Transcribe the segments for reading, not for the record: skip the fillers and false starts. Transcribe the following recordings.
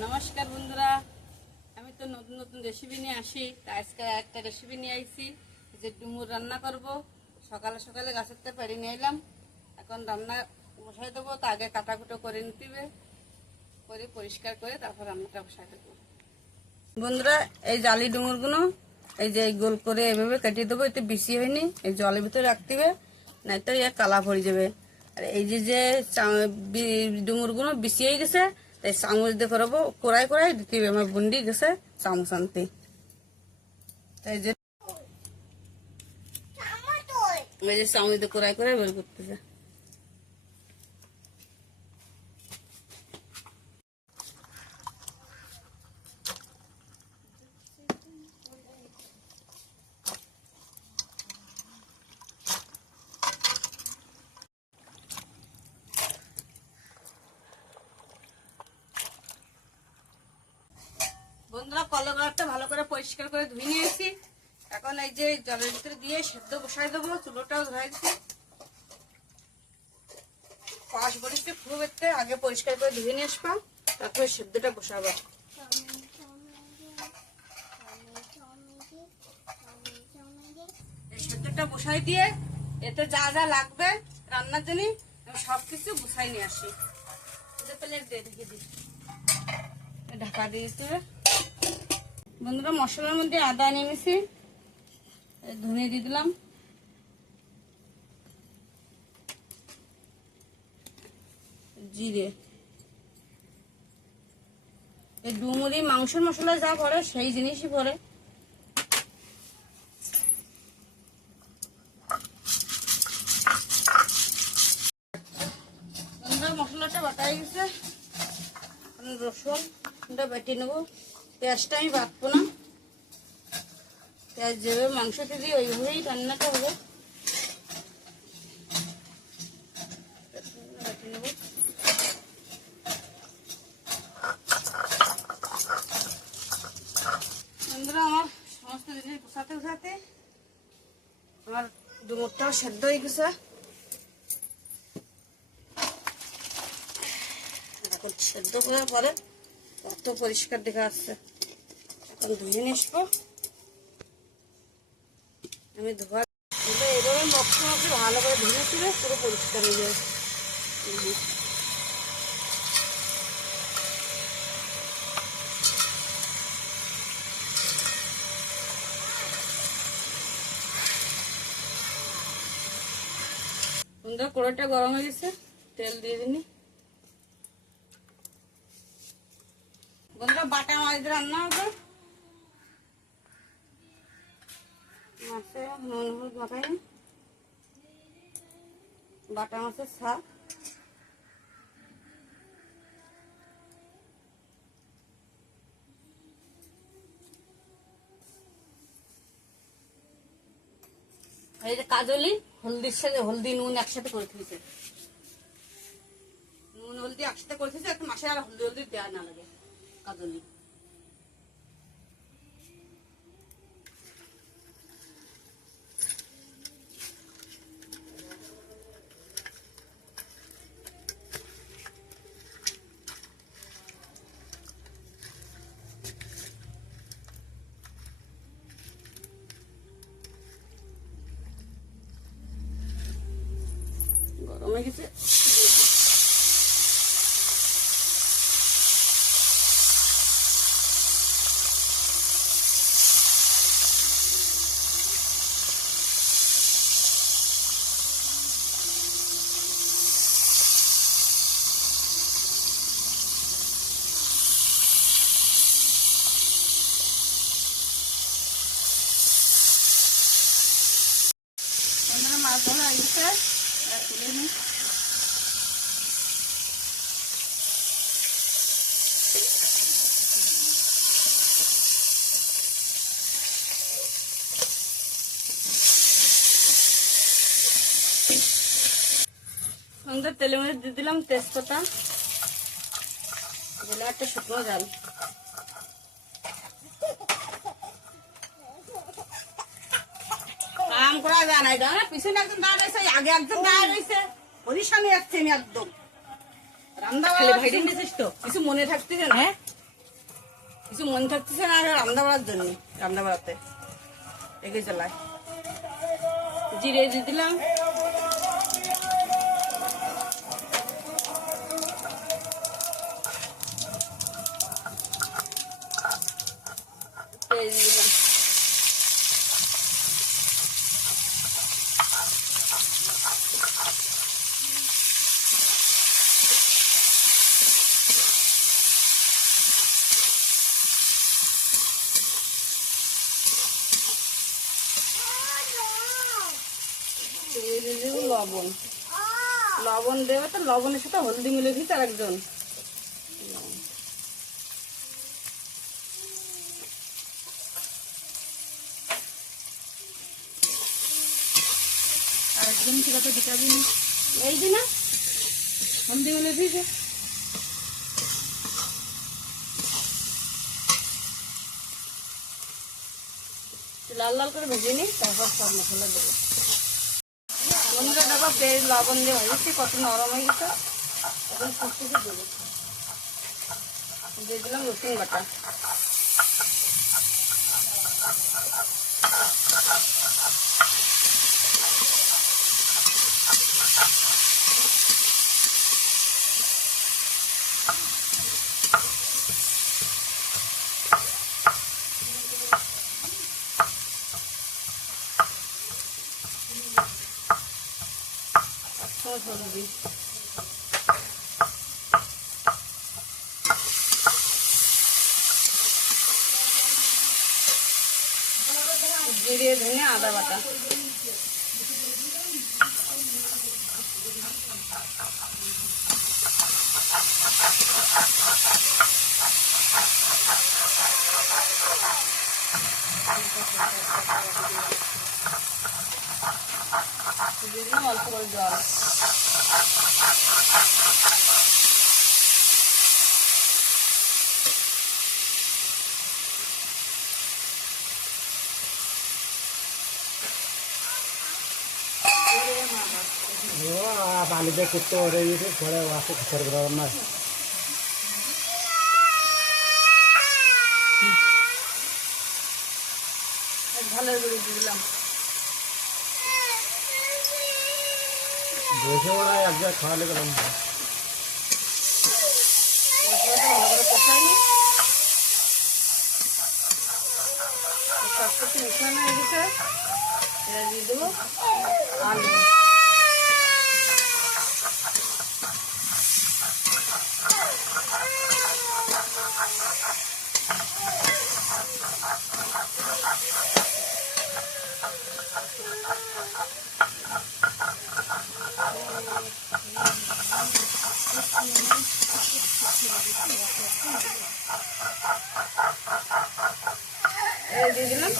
নমস্কার বন্ধুরা, আমি তো নতুন নতুন রেসিপি নিয়ে আসি। আজকে একটা রেসিপি নিয়ে আইছি যে ডুমুর রান্না করব। সকালে সকালে গাছের থেকে পেড়ে নিয়ে এলাম, এখন রান্না বসাই দেবো। তো আগে কাটাকুটো করে নিতে হবে, করে পরিষ্কার করে তারপর রান্নাটা বসাই দেবো। বন্ধুরা, এই জালি ডুমুরগুলো এই যে গোল করে এভাবে কেটে দেবো। এতে বেশি হয়নি, এই জলের ভিতরে রাখতে হবে, নাই তো এ কালা পড়ে যাবে। আর এই যে যে ডুমুরগুলো বেশি হয়ে গেছে, তাই চামচ দিয়ে করবো, কোড়াই কোড়াই দিতে হবে। আমার বুন্ডি গেছে চামচ আনতে, তাই যে চামচ দিয়ে কোড়াই কোড়াই বের করতেছে। বন্ধুরা, কলাগুলোটা ভালো করে পরিষ্কার করে ধুয়ে নিয়েছি। এখন এই যে জলের ভিতরে দিয়ে সেদ্ধ বসাই দেবো। চুলোটাও ধরে দিচ্ছি, পাশ বরিতে খুব একটু আগে পরিষ্কার করে ধুয়ে নিয়ে আসবা, তারপরে সেদ্ধটা বসাবো। সেদ্ধটা বসাই দিয়ে এতে যা যা লাগবে রান্নার জন্য আমি সবকিছু গুছাই নিয়ে আসি। প্লেট দিয়ে ঢেকে দিই, ঢাকা দিয়েছে। বন্ধুরা, মশলার মধ্যে আদা নেমেছি, ধনে দিয়ে দিলাম, জিরে। এই ডুমুরি মাংসের মশলা যা পড়ে সেই জিনিসই পড়ে। মশলাটা বাটা হয়ে গেছে, রসুনটা বেটে নেবো। পেঁয়াজটা আমি বাটবো না, পেঁয়াজ যেভাবে মাংসতে দিয়ে ওইভাবেই রান্নাটা হবে। বেটে নেবো। বন্ধুরা, আমার সমস্ত জিনিস গোছাতে গোছাতে আমার ডুমুরটাও সেদ্ধ হয়ে গেছে। এখন সেদ্ধ করার পরে কত পরিষ্কার দেখা যাচ্ছে। এখন ধুয়ে নিয়ে আসবো। আমি ধোয়া এইভাবে মশলা ভালো করে ধুয়ে তুলে পুরো পরিষ্কার হয়ে যায়। বন্ধুরা, কড়াইটা গরম হয়ে গেছে, তেল দিয়ে দিনি। বন্ধুরা, বাটা মাছ দিয়ে রান্না হবে। মাছে নুন হলুদ মাখাই, বাটা মাছের শাক। এই যে কাজলি হলদির সাথে হলদি নুন একসাথে করে দিয়েছে, নুন হলদি একসাথে করে দিয়েছে। একটু মাসে আর হলদি হলদি দেওয়া না লাগে। কাজলি গরম হয়ে গেছে। মাছ ধরা হয়ে গেছে, তুলে নিই। আমাদের তেলের মধ্যে দিয়ে দিলাম তেজপাতা, দিলে একটা শুকনো জাল। কাম করা যায় না, পিছনে একজন দাঁড়াইছে, আগে একজন দাঁড়াইছে, পরিশানি যাচ্ছে। আমি একদম রান্না ভাইডি নিয়েছিস তো, কিছু মনে থাকতে না। কিছু মনে থাকতেছে না রান্না বাড়ার জন্য, রান্না বাড়াতে এগিয়ে চালায়। জিরে দিয়ে দিলাম, পেঁয়াজ দিলাম, লবণ, লবণ দেবে তো লবণের সাথে হলদি মিলে দিতে আরেকজন। আরেকজন সেটা তো ভিটামিন এই দি না হলদি মিলে দিয়েছে। লাল লাল করে ভেজে নিই, তারপর সব মশলা দেবো। বন্ধুরা দেখো পেঁয়াজ লবণ দিয়ে ভাজছি, কত নরম হয়ে গেছে। এখন ফুটফুটে দেবো, দিয়ে দিলাম রসুন বাটা, হলদি, জিরে ধনে আদা বাটা, দিলাম অল্প করে জল, पानी कुत्ते हो रही थी थोड़े वास्ते खतर में ঝালের গুঁড়ি দিলাম, বসে ওরা এক জায়গায় খাওয়ালে গেলাম মশলাটা ভালো করে কষাই নি, সব কিছু মিশানো হয়ে গেছে। এটা দিয়ে দেবো আলু, দিয়ে দিলাম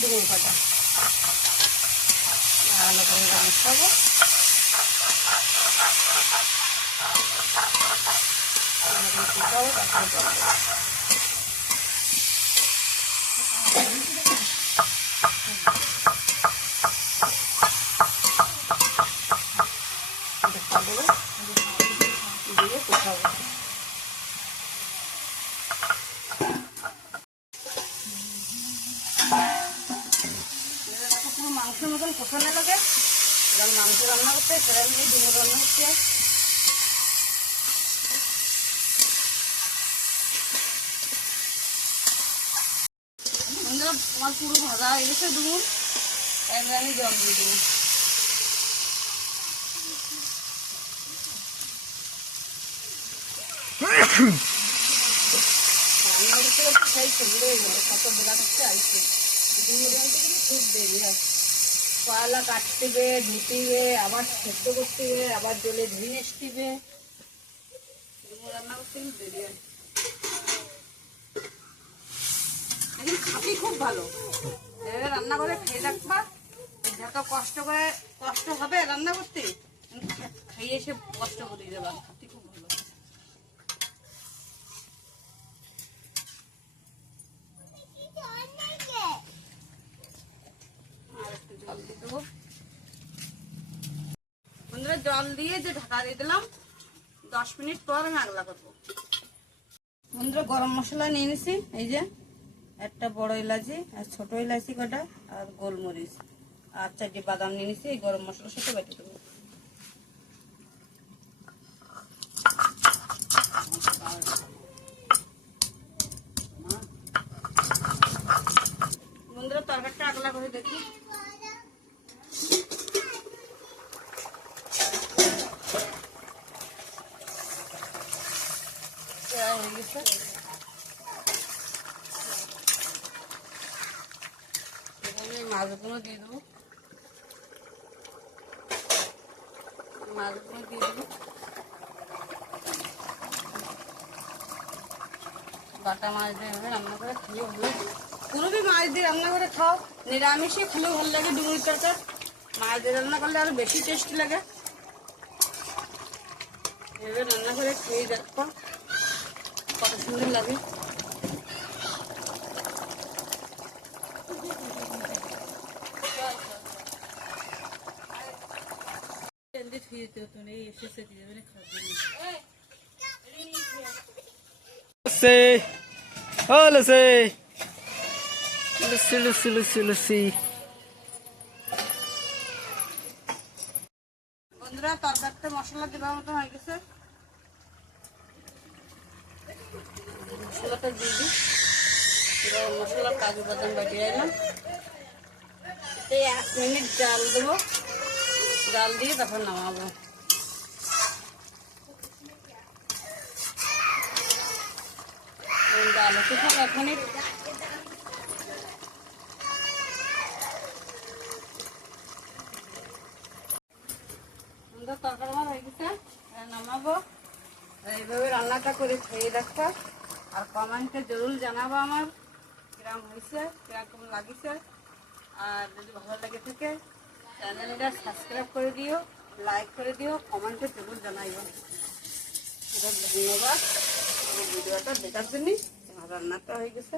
ডুমুর পাতা, ভালো করে মিশাবো। দিয়ে কোথাও পুরো মাংসের মতন কষানো লাগে, যখন মাংস রান্না করতে সেরকম দিয়ে ডুমুর রান্না করতে হয়। আমার পুরো ভাজা হয়ে গেছে ডুমুর, এবার আমি জল দিয়ে দেবো। রান্না করতে করতে সেই সেগুলো হয়ে গেলো, কত বেলা থাকতে আসছে। ডুমুর রান্নাতে কিন্তু খুব দেরি হয়, কয়লা কাটতে ধুতিবে, আবার সেদ্ধ করতে হবে, আবার জলে ধুয়ে আসতে। ডুমুর রান্না করতে কিন্তু দেরি হয়, এখন খাবি খুব ভালো। এভাবে রান্না করে খেয়ে দেখবা, যত কষ্ট হবে রান্না করতে, খেয়ে এসে কষ্ট করে যাবা, খাতে খুব ভালো। আর একটু জল দিয়ে দেবো বন্ধুরা, জল দিয়ে যে ঢাকা দিয়ে দিলাম, 10 মিনিট পর আমি আগলা করবো। বন্ধুরা গরম মশলা নিয়ে নিছি, এই যে একটা বড় এলাচি আর ছোট এলাচি কটা আর গোলমরিচ আর 4টি বাদাম নিয়ে নিছি। এই গরম মশলার সাথে বেটে দেবো। বন্ধুরা তরকারিটা আগলা করে দেখি। হয়ে গেছে। এখানে মাছগুলো দিয়ে দেবো, মাছগুলো দিয়ে দেবো। বাটা মাছ দিয়ে রান্না করে খেলেও ভালো, কোনো বি মাছ দিয়ে রান্না করে খাও, নিরামিষে খেলেও ভালো লাগে। ডুমুর তরকারি মাছ দিয়ে রান্না করলে আরো বেশি টেস্ট লাগে। এভাবে রান্না করে খেয়ে দেখো কত সুন্দর লাগে। বন্ধুরা তরকারিটা মশলা দেওয়ার মতো হয়ে গেছে, মশলাটা দিয়ে দিই। এবার মশলা কাজু বাদাম বাটিয়ে এলাম, 1 মিনিট জাল দেবো, জাল দিয়ে তখন নামাবো। জাল হতে থাক 1 মিনিট। তরকারি আমার হয়ে গেছে, নামাবো। এইভাবে রান্নাটা করে খেয়ে দেখো আর কমেন্টে জরুর জানাবো আমার কিরকম হয়েছে, কিরকম লাগিছে। আর যদি ভালো লাগে থাকে চ্যানেলটা সাবস্ক্রাইব করে দিও, লাইক করে দিও, কমেন্টে জরুর জানাইও। ধন্যবাদ ভিডিওটা দেখার জন্য। রান্নাটা হয়ে গেছে।